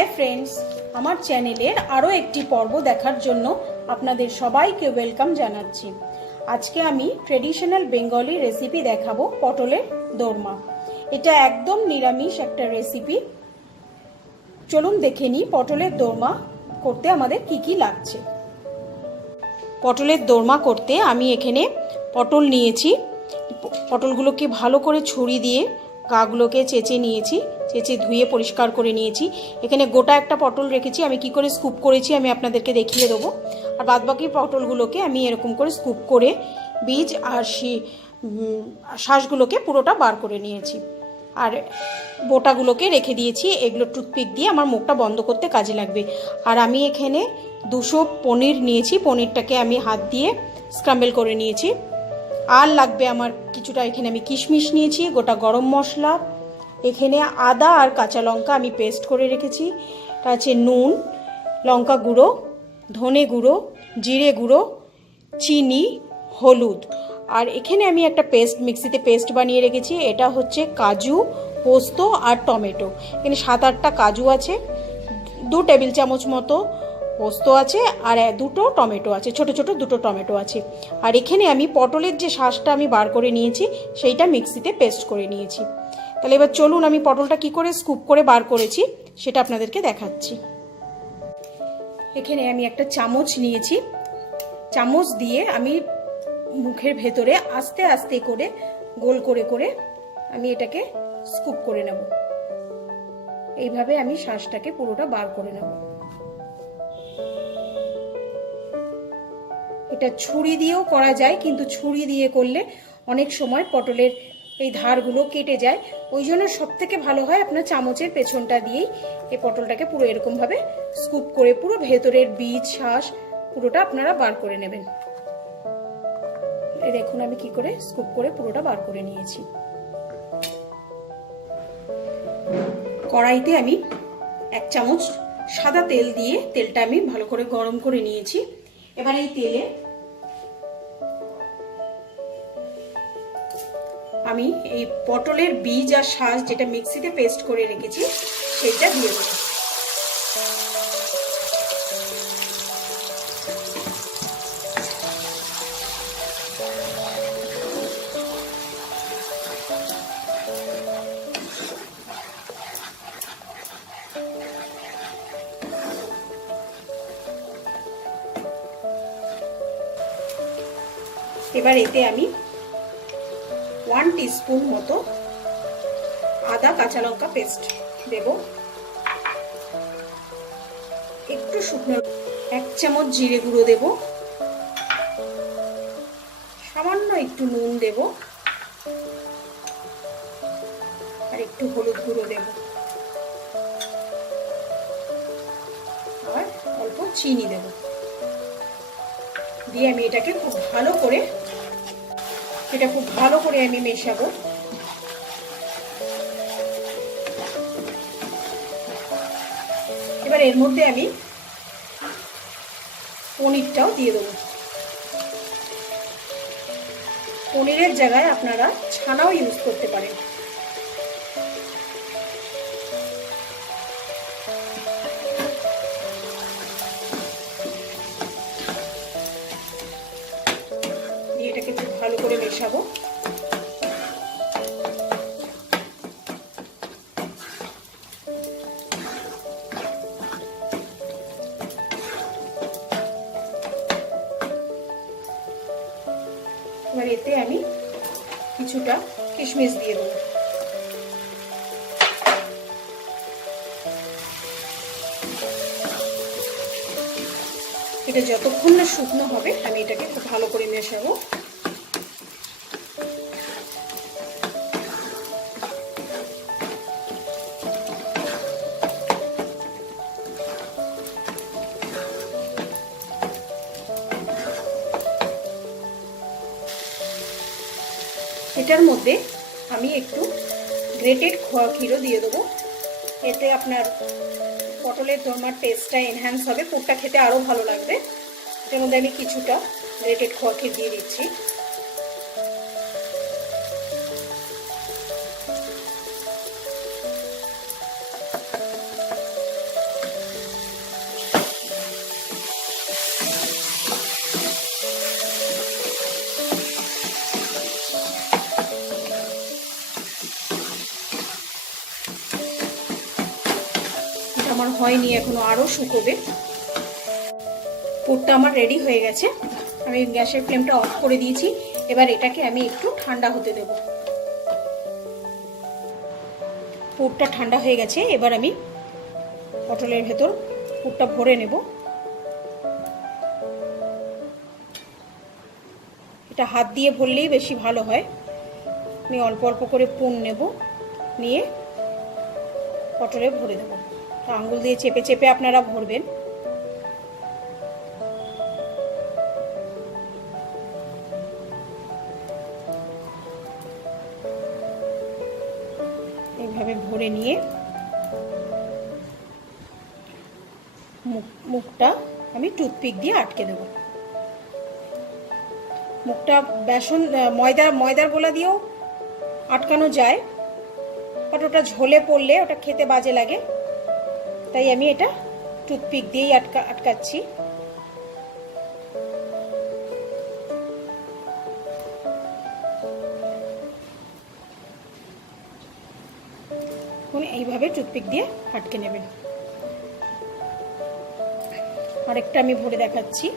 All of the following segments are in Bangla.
হাই ফ্রেন্ডস, আমার চ্যানেলের আরও একটি পর্ব দেখার জন্য আপনাদের সবাইকে ওয়েলকাম জানাচ্ছি। আজকে আমি ট্রেডিশনাল বেঙ্গলি রেসিপি দেখাবো, পটলের দোরমা। এটা একদম নিরামিষ একটা রেসিপি। চলুন দেখে নিই পটলের দোরমা করতে আমাদের কি কি লাগছে। পটলের দোরমা করতে আমি এখানে পটল নিয়েছি। পটলগুলোকে ভালো করে ছুরি দিয়ে গাগুলোকে চেঁচে নিয়েছি, চেঁচে ধুয়ে পরিষ্কার করে নিয়েছি। এখানে গোটা একটা পটল রেখেছি, আমি কি করে স্কুপ করেছি আমি আপনাদেরকে দেখিয়ে দেবো। আর বাদবাকি পটলগুলোকে আমি এরকম করে স্কুপ করে বীজ আর শাঁসগুলোকে পুরোটা বার করে নিয়েছি। আর বোটাগুলোকে রেখে দিয়েছি, এগুলো টুথপিক দিয়ে আমার মুখটা বন্ধ করতে কাজে লাগবে। আর আমি এখানে 200 পনির নিয়েছি, পনিরটাকে আমি হাত দিয়ে স্ক্রাম্বল করে নিয়েছি। আর লাগবে আমার কিছুটা, এখানে আমি কিশমিশ নিয়েছি, গোটা গরম মশলা, এখানে আদা আর কাঁচা লঙ্কা আমি পেস্ট করে রেখেছি। এটা আছে নুন, লঙ্কা গুঁড়ো, ধনে গুঁড়ো, জিরে গুঁড়ো, চিনি, হলুদ। আর এখানে আমি একটা মিক্সিতে পেস্ট বানিয়ে রেখেছি। এটা হচ্ছে কাজু, পোস্ত আর টমেটো। এখানে 7-8টা কাজু আছে, 2 টেবিল চামচ মতো পোস্ত আছে, আর 2টো টমেটো আছে, ছোট ছোট 2টো টমেটো আছে। আর এখানে আমি পটলের যে শাঁসটা আমি বার করে নিয়েছি সেইটা মিক্সিতে পেস্ট করে নিয়েছি। তাহলে এবার চলুন আমি পটলটা কি করে স্কুপ করে বার করেছি সেটা আপনাদেরকে দেখাচ্ছি। এখানে আমি একটা চামচ নিয়েছি, চামচ দিয়ে আমি মুখের ভেতরে আস্তে আস্তে করে গোল করে করে আমি এটাকে স্কুপ করে নেব। এইভাবে আমি শাঁসটাকে পুরোটা বার করে নেব। এটা ছুরি দিয়েও করা যায়, কিন্তু ছুরি দিয়ে করলে অনেক সময় পটলের এই ধারগুলো কেটে যায়। ওই জন্য সব থেকে ভালো হয় আপনার চামচের পেছনটা দিয়েই এই পটলটাকে পুরো এরকমভাবে স্কুপ করে পুরো ভেতরের বীজ শাঁস পুরোটা আপনারা বার করে নেবেন। এই দেখুন আমি কি করে স্কুপ করে পুরোটা বার করে নিয়েছি। কড়াইতে আমি 1 চামচ সাদা তেল দিয়ে তেলটা আমি ভালো করে গরম করে নিয়েছি। এবার এই তেলে আমি এই পটলের বীজ আর শাঁস যেটা মিক্সিতে পেস্ট করে রেখেছি সেটা দিয়ে দেবো। এবার এতে আমি 1 টিস্পুন মতো আদা কাঁচা লঙ্কা পেস্ট দেব, একটু শুকনো 1 চামচ জিরে গুঁড়ো দেব, সামান্য একটু নুন দেব, আর একটু হলুদ গুঁড়ো দেব, আর অল্প চিনি দেব। দিয়ে আমি এটাকে খুব ভালো করে আমি মেশাবো। এবার এর মধ্যে আমি পনিরটাও দিয়ে দেবো। পনিরের জায়গায় আপনারা ছানাও ইউজ করতে পারেন। এটাকে খুব ভালো করে মেশাবো। এবার এতে আমি কিছুটা কিশমিশ দিয়ে দেবো। এটা যতক্ষণ না শুকনো হবে আমি এটাকে খুব ভালো করে মেশাবো। এটার মধ্যে আমি একটু গ্রেটেড খোয়া ক্ষীরও দিয়ে দেবো। এতে আপনার পটলের দোরমার টেস্টটা এনহ্যান্স হবে, পুরটা খেতে আরও ভালো লাগবে। এর মধ্যে আমি কিছুটা গ্রেটেড খোয়া ক্ষীর দিয়ে দিচ্ছি। আমার হয়নি এখনো, আরও শুকোবে। পুরটা আমার রেডি হয়ে গেছে, আমি গ্যাসের ফ্লেমটা অফ করে দিয়েছি। এবার এটাকে আমি একটু ঠান্ডা হতে দেব। পুরটা ঠান্ডা হয়ে গেছে, এবার আমি পটলের ভেতর পুরটা ভরে নেব। এটা হাত দিয়ে ভরলেই বেশি ভালো হয়। আমি অল্প অল্প করে পুর নেব, নিয়ে পটলে ভরে দেবো। আঙুল দিয়ে চেপে চেপে আপনারা ভরবেন। এইভাবে ভরে নিয়ে মুখটা আমি টুথপিক দিয়ে আটকে দেব। মুখটা বেসন ময়দার গোলা দিয়েও আটকানো যায়, বাট ওটা ঝোলে পড়লে ওটা খেতে বাজে লাগে, তাই আমি এটা টুথপিক দিয়েই আটকাচ্ছি। এইভাবে টুথপিক দিয়ে আটকে নেবেন। আরেকটা আমি ভরে দেখাচ্ছি।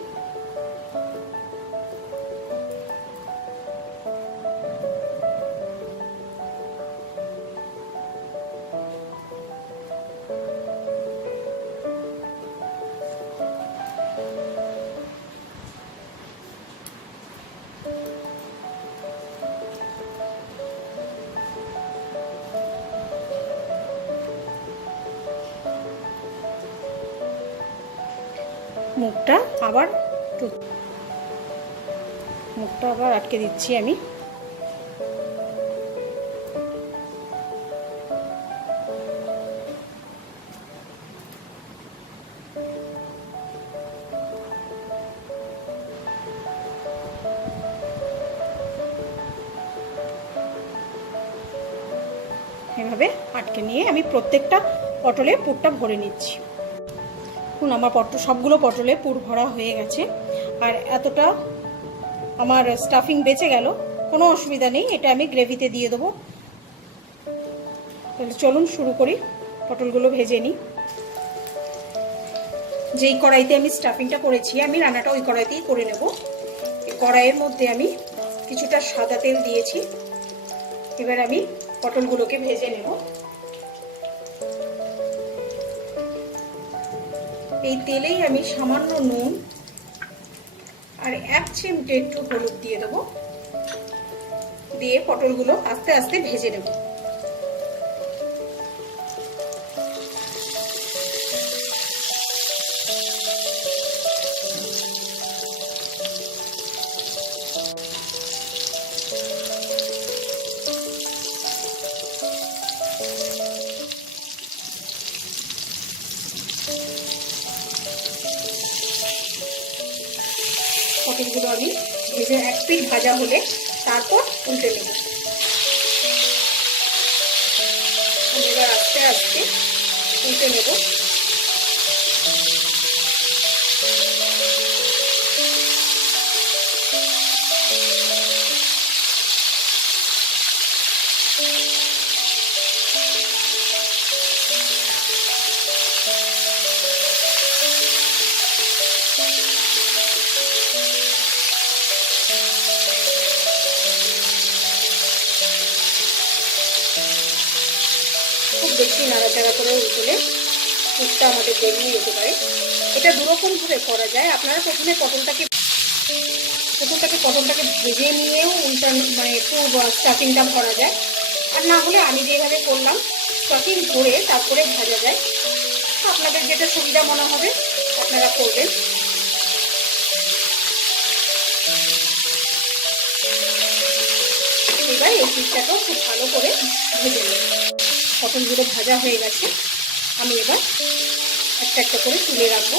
মুখটা আবার আটকে দিচ্ছি আমি। এভাবে আটকে নিয়ে আমি প্রত্যেকটা পটলে পুরটা ভরে নিচ্ছি। আমার সবগুলো পটলে পুর ভরা হয়ে গেছে, আর এতটা আমার স্টাফিং বেঁচে গেল, কোনো অসুবিধা নেই, এটা আমি গ্রেভিতে দিয়ে দেবো। তাহলে চলুন শুরু করি, পটলগুলো ভেজে নিই। যেই কড়াইতে আমি স্টাফিংটা করেছি, আমি রান্নাটা ওই কড়াইতেই করে নেব। এই কড়াইয়ের মধ্যে আমি কিছুটা সাদা তেল দিয়েছি। এবার আমি পটলগুলোকে ভেজে নেব। এই তেলেই আমি সামান্য নুন আর 1 চিমটে একটু হলুদ দিয়ে দেবো, দিয়ে পটলগুলো আস্তে আস্তে ভেজে নেব। পটলগুলো আমি ভেজে এক পিঠ ভাজা হলে তারপর উল্টে নেব। এবার আস্তে আস্তে উল্টে নেব। খুব বেশি নাড়াচাড়া করে উল্টলে পুরটা আমাদের বেরিয়ে যেতে পারে। এটা দুরকমভাবে করা যায়। আপনারা প্রথমে পটলটাকে ভেজে নিয়েও মানে একটু স্টাফিংটা ভরা যায়, আর না হলে আমি যেভাবে করলাম স্টাফিং ভরে তারপরে ভাজা যায়। আপনাদের যেটা সুবিধা মনে হবে আপনারা করবেন। এবার এই পিসটাকেও খুব ভালো করে ভেজে নেব। পটলগুলো ভাজা হয়ে গেছে, আমি এবার একটা একটা করে তুলে রাখবো।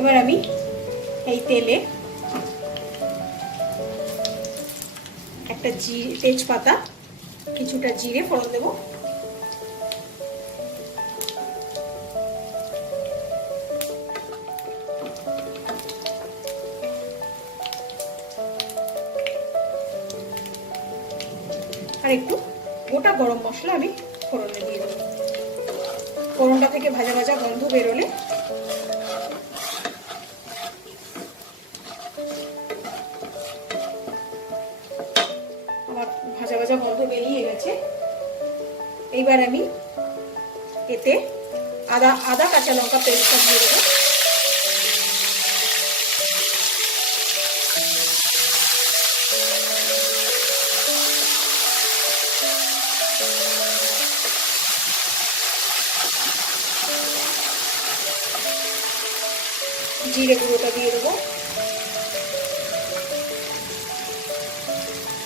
এবার আমি এই তেলে একটা তেজপাতা, কিছুটা জিরে ফোড়ন দেব। আর একটু গোটা গরম মশলা আমি ফোড়নে দিয়ে দেবো। ফোড়নটা থেকে ভাজা ভাজা গন্ধ বেরোলে আমার ভাজা ভাজা গন্ধ বেরিয়ে গেছে। এইবার আমি এতে আদা কাঁচা লঙ্কা পেস্টটা দিয়ে দেবো। জিরে গুঁড়োটা দিয়ে দেবো,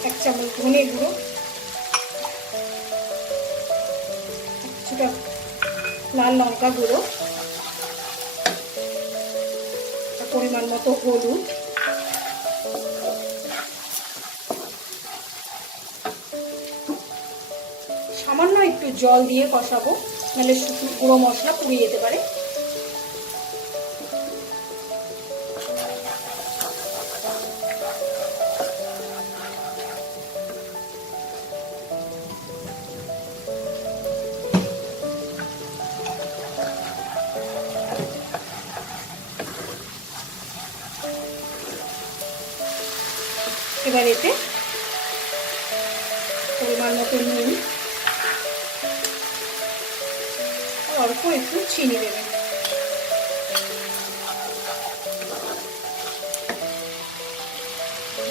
1 চামচ ধনে গুঁড়ো, কিছুটা লাল লঙ্কা গুঁড়ো, পরিমাণ মতো হলুদ, সামান্য একটু জল দিয়ে কষাবো, নাহলে গুঁড়ো মশলা পুড়ে যেতে পারে। এবার এতে পরিমাণ মতো নুন, অল্প একটু চিনি দেবেন।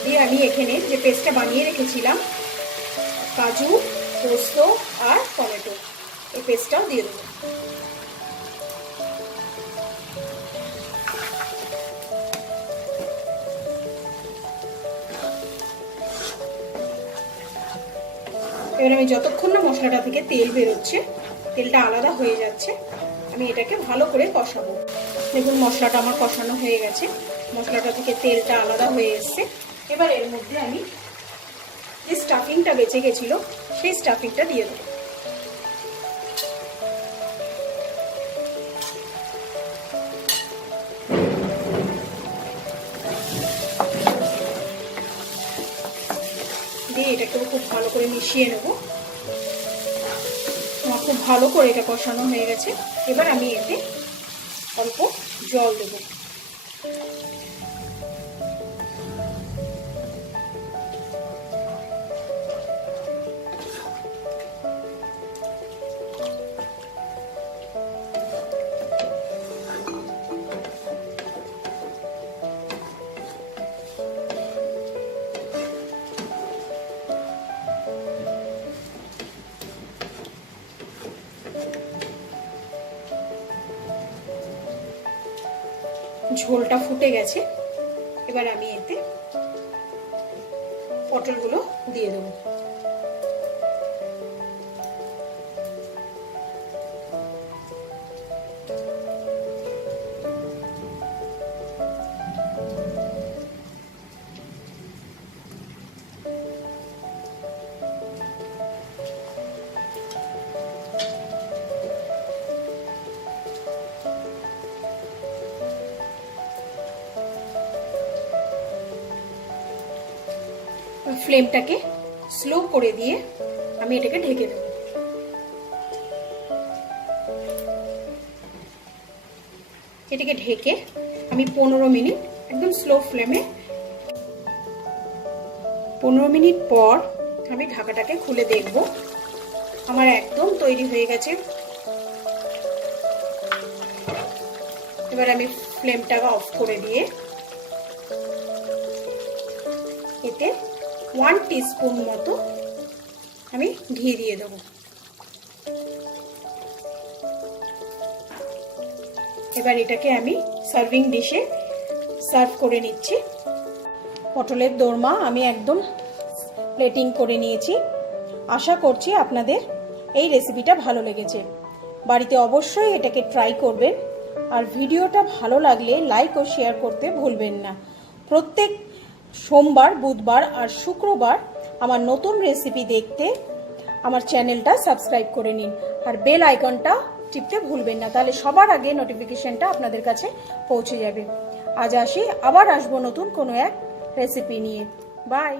দিয়ে আমি এখানে যে পেস্টটা বানিয়ে রেখেছিলাম, কাজু, পোস্ত আর টমেটো, এই পেস্টটাও দিয়ে দেবো। এবার আমি যতক্ষণ না মশলাটা থেকে তেল বেরোচ্ছে, তেলটা আলাদা হয়ে যাচ্ছে, আমি এটাকে ভালো করে কষাবো। দেখুন মশলাটা আমার কষানো হয়ে গেছে, মশলাটা থেকে তেলটা আলাদা হয়ে এসছে। এবার এর মধ্যে আমি যে স্টাফিংটা বেঁচে গেছিলো সেই স্টাফিংটা দিয়ে দেবো। দিয়ে এটাকে খুব ভালো করে মিশিয়ে নেব। আমার খুব ভালো করে এটা কষানো হয়ে গেছে। এবার আমি এতে অল্প জল দেব। ঝোলটা ফুটে গেছে। এবার আমি এতে পটলগুলো দিয়ে দেবো। ফ্লেমটাকে স্লো করে দিয়ে আমি এটাকে ঢেকে দেব। এটাকে ঢেকে আমি 15 মিনিট একদম স্লো ফ্লেমে, 15 মিনিট পর আমি ঢাকাটাকে খুলে দেখব। আমার একদম তৈরি হয়ে গেছে। এবার আমি ফ্লেমটাকে অফ করে দিয়ে এতে 1 টিস্পুন মতো আমি ঘি দিয়ে দেবো। এবার এটাকে আমি সার্ভিং ডিশে সার্ভ করে নিচ্ছি। পটলের দোরমা আমি একদম প্লেটিং করে নিয়েছি। আশা করছি আপনাদের এই রেসিপিটা ভালো লেগেছে। বাড়িতে অবশ্যই এটাকে ট্রাই করবেন আর ভিডিওটা ভালো লাগলে লাইক ও শেয়ার করতে ভুলবেন না। প্রত্যেক সোমবার, বুধবার আর শুক্রবার আমার নতুন রেসিপি দেখতে আমার চ্যানেলটা সাবস্ক্রাইব করে নিন আর বেল আইকনটা টিপতে ভুলবেন না, তাহলে সবার আগে নোটিফিকেশনটা আপনাদের কাছে পৌঁছে যাবে। আজ আসি, আবার আসবো নতুন কোনো এক রেসিপি নিয়ে। বাই।